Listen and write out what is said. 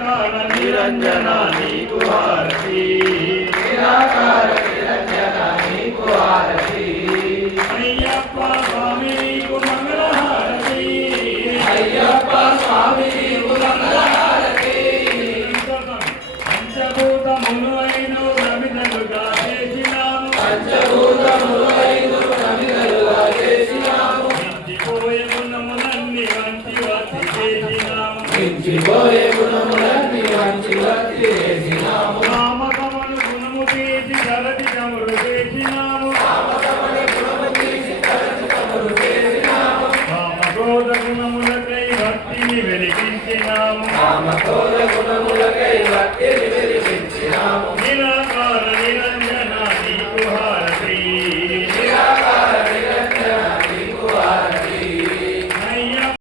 निरंजना नीकु हारती निराकार निरंजना नीकु हारती अय्यप्पा स्वामी नीकु मंगल हारती अय्यप्पा स्वामी नीकु मंगल हारती पंचभूत मुलैनु रमिदलुगा చేసినాము పంచభూత ములైను రమిదలుగా చేసినాము ఇంచిపోయే గుణములన్నీ వంచి వాటి చేసినాము ఇంచిపోయే గుణములన్నీ వంచి వాటి చేసినాము నామకమల గుణము చేసి ధరతి కములు చేసినాము నామకమల గుణము చేసి ధరతి కములు చేసినాము కామక్రోధ గుణములకై భక్తిని వెలిగించినాము కామక్రోధ గుణములకై భక్తిని వెలిగించినాము